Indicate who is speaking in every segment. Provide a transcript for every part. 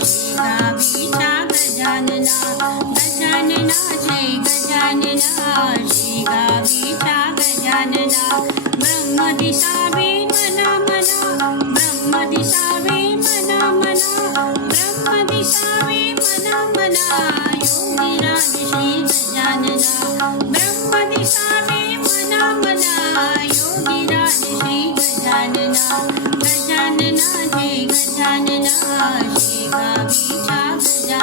Speaker 1: विशा गजानना गजानना जय गजानना श्री गाविता गजानना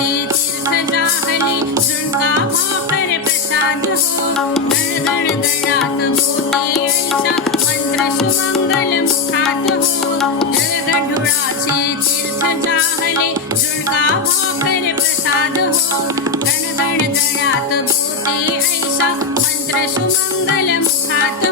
Speaker 1: ी दिल् भले दुर्गा प्रसाद हो गणगया तो दे ऐसा मन्त्र सुमङ्गलमुखात् जलगढुळा से दिल् भजावले दुर्गा भागर प्रसाद हो गणगया तोति ऐसा मन्त्र सुमङ्गलमुखात्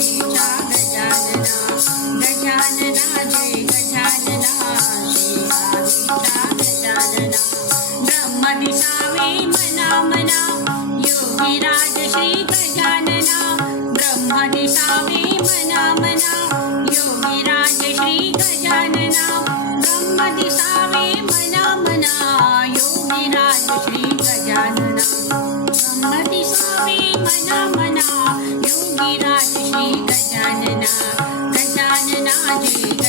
Speaker 1: मना मना योगी राजशी गजानना गजानना जी